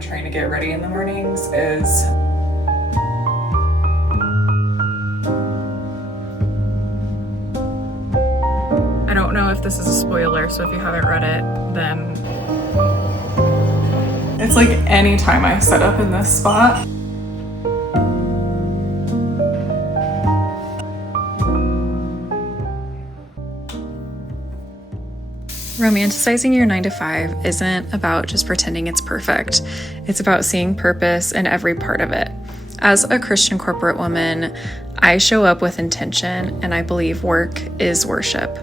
I'm trying to get ready in the mornings is I don't know if this is a spoiler, so if you haven't read it, then it's like any time I set up in this spot. Romanticizing your 9-to-5 isn't about just pretending it's perfect. It's about seeing purpose in every part of it. As a Christian corporate woman, I show up with intention, and I believe work is worship.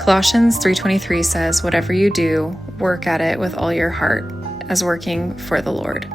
Colossians 3:23 says, "Whatever you do, work at it with all your heart, as working for the Lord."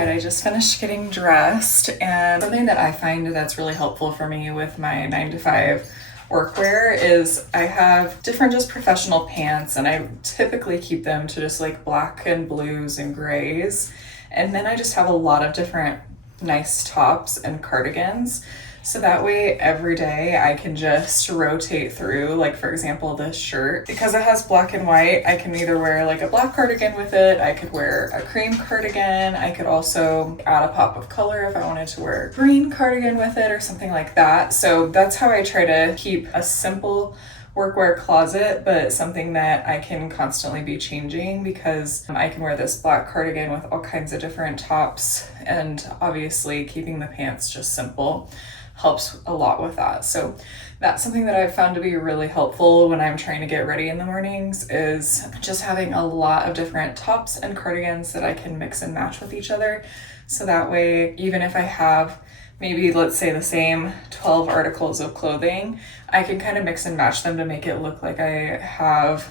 I just finished getting dressed, and something that I find that's really helpful for me with my 9-to-5 workwear is I have different just professional pants, and I typically keep them to just like black and blues and grays, and then I just have a lot of different nice tops and cardigans. So that way every day I can just rotate through, like for example, this shirt, because it has black and white, I can either wear like a black cardigan with it, I could wear a cream cardigan, I could also add a pop of color if I wanted to wear a green cardigan with it or something like that. So that's how I try to keep a simple workwear closet, but something that I can constantly be changing, because I can wear this black cardigan with all kinds of different tops, and obviously keeping the pants just simple helps a lot with that. So that's something that I've found to be really helpful when I'm trying to get ready in the mornings, is just having a lot of different tops and cardigans that I can mix and match with each other. So that way, even if I have maybe, let's say, the same 12 articles of clothing, I can kind of mix and match them to make it look like I have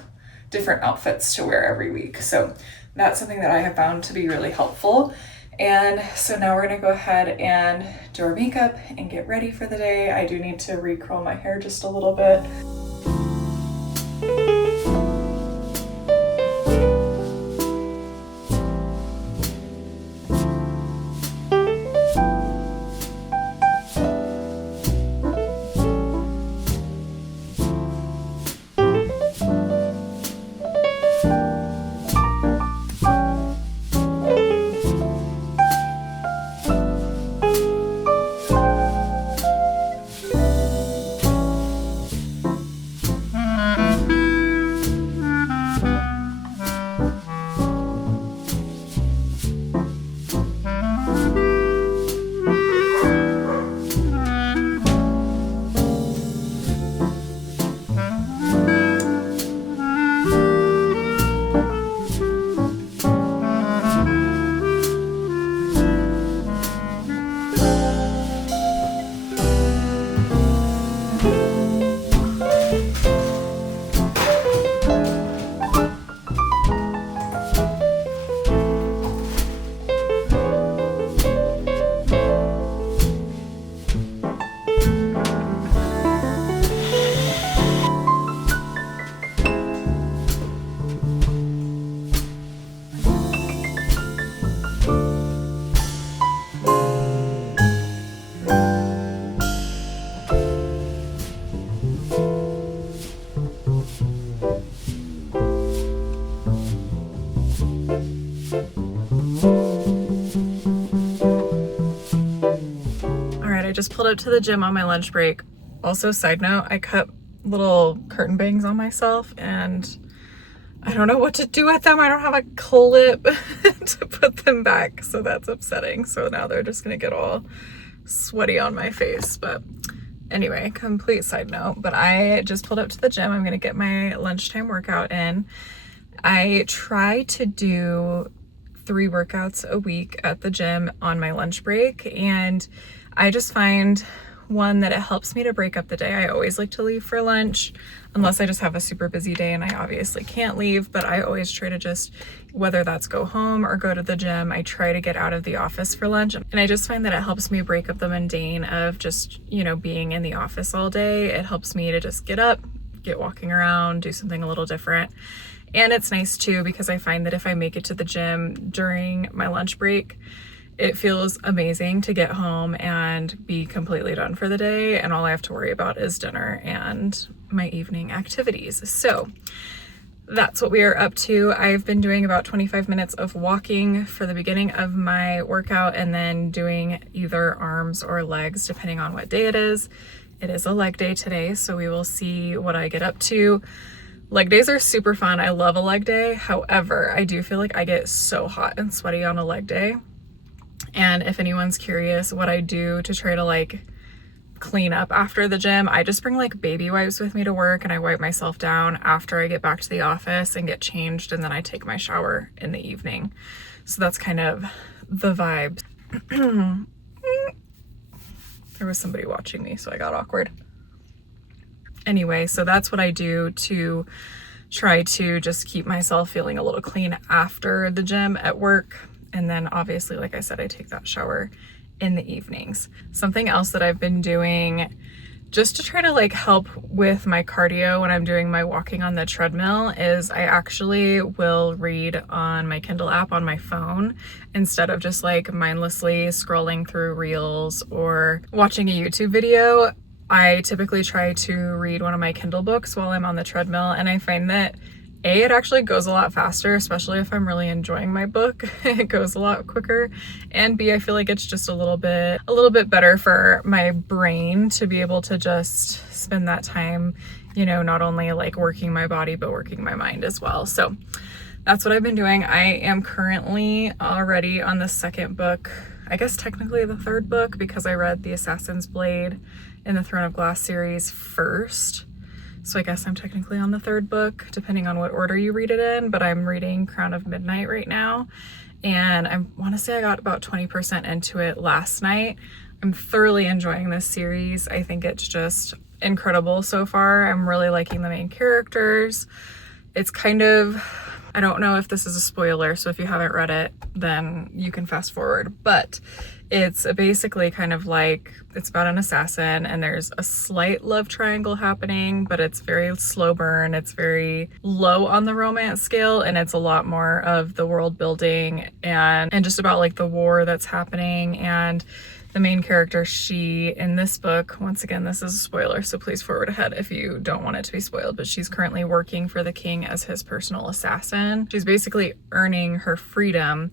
different outfits to wear every week. So that's something that I have found to be really helpful. And so now we're gonna go ahead and do our makeup and get ready for the day. I do need to recurl my hair just a little bit. I just pulled up to the gym on my lunch break. Also, side note, I cut little curtain bangs on myself and I don't know what to do with them. I don't have a clip to put them back, so that's upsetting. So now they're just gonna get all sweaty on my face. But anyway, complete side note, but I just pulled up to the gym. I'm gonna get my lunchtime workout in. I try to do 3 workouts a week at the gym on my lunch break, and I just find one that it helps me to break up the day. I always like to leave for lunch unless I just have a super busy day and I obviously can't leave, but I always try to just, whether that's go home or go to the gym, I try to get out of the office for lunch. And I just find that it helps me break up the mundane of just, you know, being in the office all day. It helps me to just get up, get walking around, do something a little different. And it's nice too because I find that if I make it to the gym during my lunch break, it feels amazing to get home and be completely done for the day, and all I have to worry about is dinner and my evening activities. So that's what we are up to. I've been doing about 25 minutes of walking for the beginning of my workout, and then doing either arms or legs depending on what day it is. It is a leg day today, so we will see what I get up to. Leg days are super fun. I love a leg day. However, I do feel like I get so hot and sweaty on a leg day. And if anyone's curious what I do to try to like clean up after the gym, I just bring like baby wipes with me to work, and I wipe myself down after I get back to the office and get changed, and then I take my shower in the evening. So that's kind of the vibe. There was somebody watching me, so I got awkward. Anyway, so that's what I do to try to just keep myself feeling a little clean after the gym at work. And then obviously, like I said, I take that shower in the evenings. Something else that I've been doing just to try to like help with my cardio when I'm doing my walking on the treadmill is I actually will read on my Kindle app on my phone instead of just like mindlessly scrolling through reels or watching a YouTube video. I typically try to read one of my Kindle books while I'm on the treadmill, and I find that A, it actually goes a lot faster, especially if I'm really enjoying my book. It goes a lot quicker. And B, I feel like it's just a little bit better for my brain to be able to just spend that time, you know, not only like working my body, but working my mind as well. So that's what I've been doing. I am currently already on the second book, I guess technically the third book, because I read The Assassin's Blade in the Throne of Glass series first. So I guess I'm technically on the third book, depending on what order you read it in, but I'm reading Crown of Midnight right now. And I want to say I got about 20% into it last night. I'm thoroughly enjoying this series. I think it's just incredible so far. I'm really liking the main characters. It's kind of, I don't know if this is a spoiler, so if you haven't read it, then you can fast forward. But it's basically kind of like, it's about an assassin, and there's a slight love triangle happening, but it's very slow burn. It's very low on the romance scale, and it's a lot more of the world building and just about like the war that's happening. And the main character, she, in this book, once again, this is a spoiler, so please forward ahead if you don't want it to be spoiled, but she's currently working for the king as his personal assassin. She's basically earning her freedom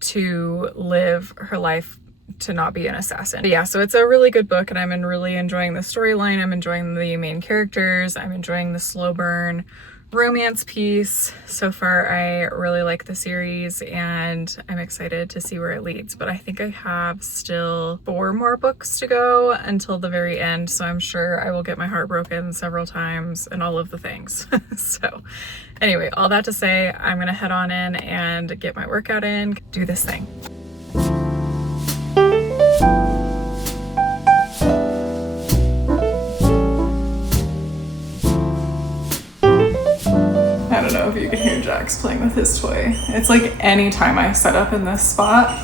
to live her life to not be an assassin. But yeah, so it's a really good book, and I'm really enjoying the storyline. I'm enjoying the main characters. I'm enjoying the slow burn romance piece. So far, I really like the series, and I'm excited to see where it leads. But I think I have still 4 more books to go until the very end, so I'm sure I will get my heart broken several times and all of the things. So anyway, all that to say, I'm gonna head on in and get my workout in, do this thing. I don't know if you can hear Jax playing with his toy. It's like anytime I set up in this spot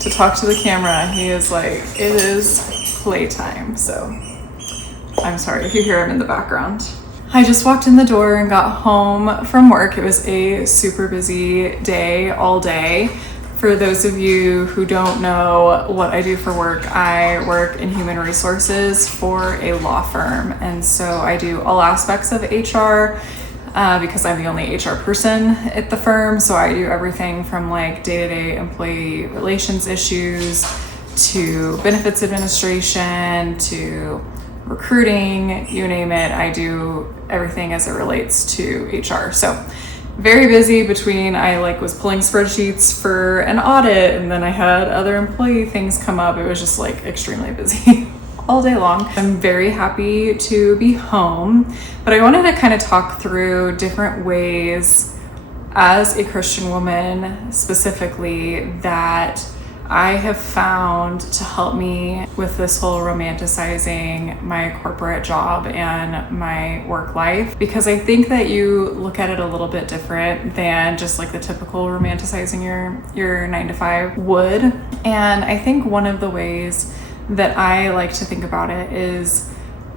to talk to the camera, he is like, it is playtime. So I'm sorry if you hear him in the background. I just walked in the door and got home from work. It was a super busy day, all day. For those of you who don't know what I do for work, I work in human resources for a law firm. And so I do all aspects of HR because I'm the only HR person at the firm. So I do everything from like day-to-day employee relations issues to benefits administration to recruiting, you name it. I do everything as it relates to HR. So very busy between I like was pulling spreadsheets for an audit, and then I had other employee things come up. It was just like extremely busy all day long. I'm very happy to be home, but I wanted to kind of talk through different ways as a Christian woman specifically that I have found to help me with this whole romanticizing my corporate job and my work life, because I think that you look at it a little bit different than just like the typical romanticizing your 9-to-5 would. And I think one of the ways that I like to think about it is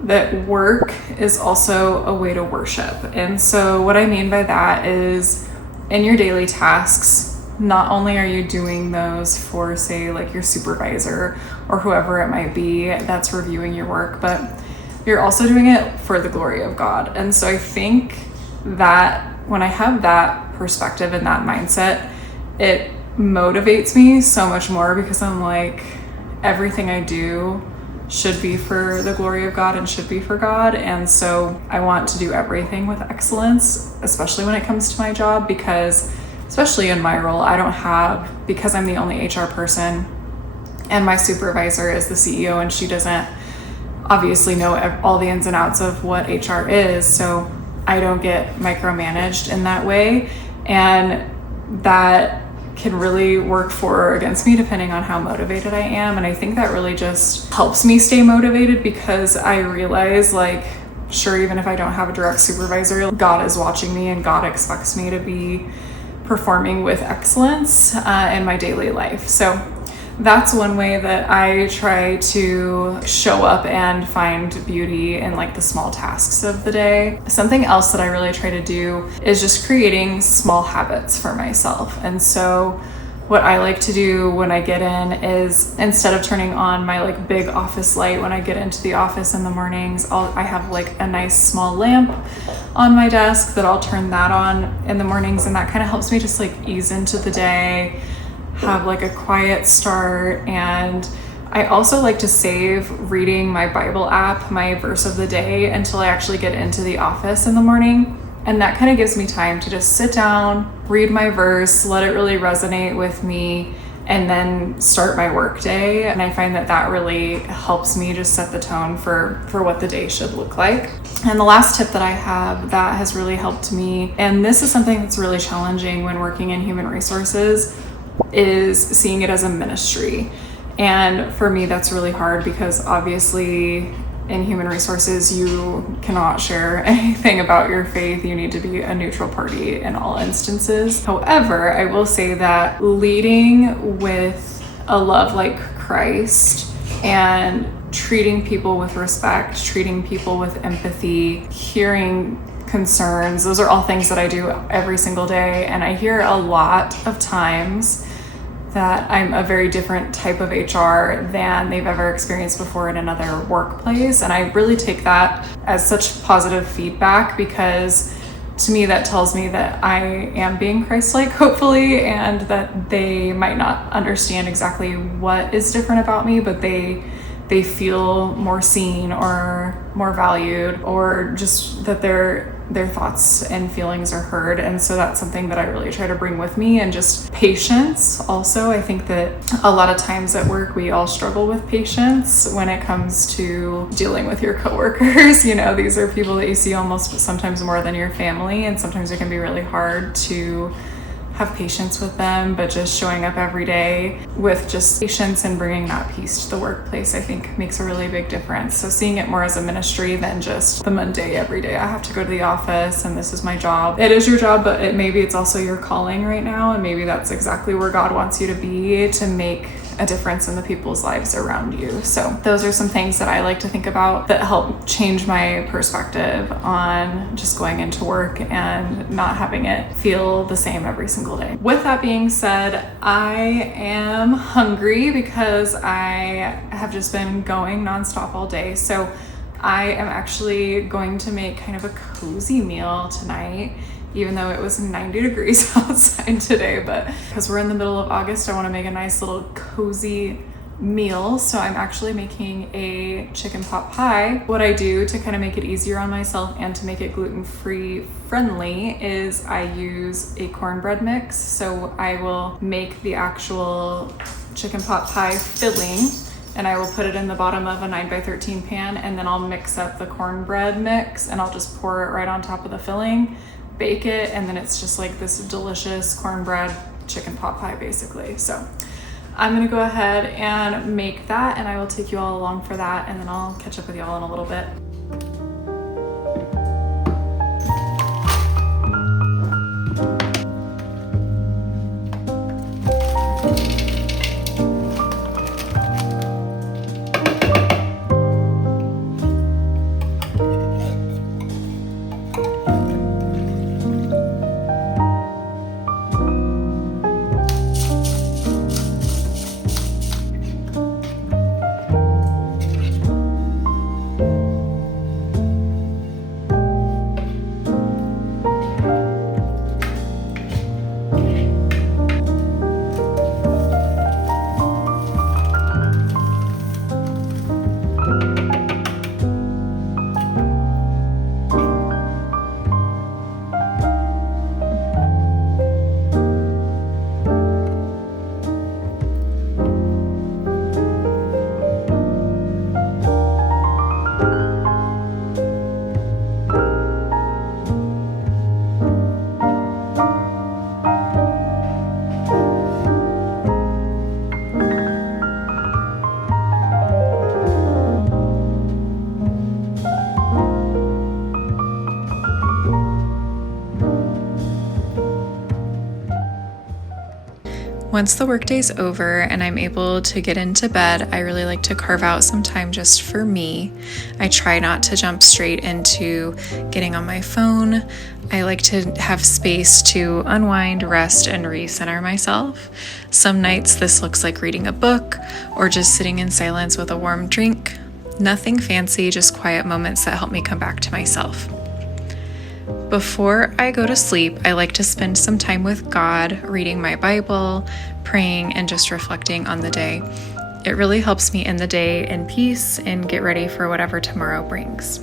that work is also a way to worship. And so what I mean by that is in your daily tasks, not only are you doing those for, say, like your supervisor or whoever it might be that's reviewing your work, but you're also doing it for the glory of God. And so I think that when I have that perspective and that mindset, it motivates me so much more, because I'm like, everything I do should be for the glory of God and should be for God. And so I want to do everything with excellence, especially when it comes to my job, because especially in my role, because I'm the only HR person and my supervisor is the CEO, and she doesn't obviously know all the ins and outs of what HR is. So I don't get micromanaged in that way. And that can really work for or against me depending on how motivated I am. And I think that really just helps me stay motivated, because I realize, like, sure, even if I don't have a direct supervisor, God is watching me and God expects me to be performing with excellence in my daily life. So that's one way that I try to show up and find beauty in like the small tasks of the day. Something else that I really try to do is just creating small habits for myself. And so what I like to do when I get in is, instead of turning on my like big office light when I get into the office in the mornings, I have like a nice small lamp on my desk that I'll turn that on in the mornings, and that kind of helps me just like ease into the day, have like a quiet start. And I also like to save reading my Bible app, my verse of the day, until I actually get into the office in the morning. And that kind of gives me time to just sit down, read my verse, let it really resonate with me, and then start my work day. And I find that that really helps me just set the tone for what the day should look like. And the last tip that I have that has really helped me, and this is something that's really challenging when working in human resources, is seeing it as a ministry. And for me, that's really hard, because obviously in human resources, you cannot share anything about your faith. You need to be a neutral party in all instances. However, I will say that leading with a love like Christ and treating people with respect, treating people with empathy, hearing concerns, those are all things that I do every single day. And I hear a lot of times that I'm a very different type of HR than they've ever experienced before in another workplace. And I really take that as such positive feedback, because to me that tells me that I am being Christ-like, hopefully, and that they might not understand exactly what is different about me, but they feel more seen or more valued, or just that their thoughts and feelings are heard. And so that's something that I really try to bring with me. And just patience also. I think that a lot of times at work, we all struggle with patience when it comes to dealing with your coworkers. You know, these are people that you see almost sometimes more than your family. And sometimes it can be really hard to have patience with them, but just showing up every day with just patience and bringing that peace to the workplace, I think makes a really big difference. So seeing it more as a ministry than just the Monday every day I have to go to the office and this is my job. It is your job, but maybe it's also your calling right now, and maybe that's exactly where God wants you to be, to make a difference in the people's lives around you. So those are some things that I like to think about that help change my perspective on just going into work and not having it feel the same every single day. With that being said, I am hungry because I have just been going nonstop all day. So I am actually going to make kind of a cozy meal tonight, even though it was 90 degrees outside today. But because we're in the middle of August, I want to make a nice little cozy meal. So I'm actually making a chicken pot pie. What I do to kind of make it easier on myself and to make it gluten-free friendly is I use a cornbread mix. So I will make the actual chicken pot pie filling, and I will put it in the bottom of a 9x13 pan, and then I'll mix up the cornbread mix and I'll just pour it right on top of the filling, bake it, and then it's just like this delicious cornbread chicken pot pie basically. So I'm gonna go ahead and make that, and I will take you all along for that, and then I'll catch up with y'all in a little bit. Once the workday's over and I'm able to get into bed, I really like to carve out some time just for me. I try not to jump straight into getting on my phone. I like to have space to unwind, rest, and recenter myself. Some nights this looks like reading a book or just sitting in silence with a warm drink. Nothing fancy, just quiet moments that help me come back to myself. Before I go to sleep, I like to spend some time with God, reading my Bible, praying, and just reflecting on the day. It really helps me end the day in peace and get ready for whatever tomorrow brings.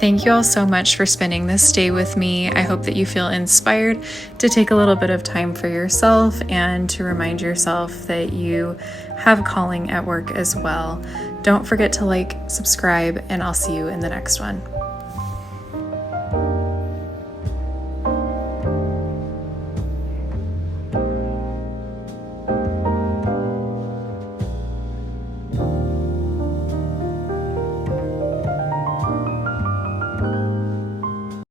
Thank you all so much for spending this day with me. I hope that you feel inspired to take a little bit of time for yourself and to remind yourself that you have calling at work as well. Don't forget to like, subscribe, and I'll see you in the next one.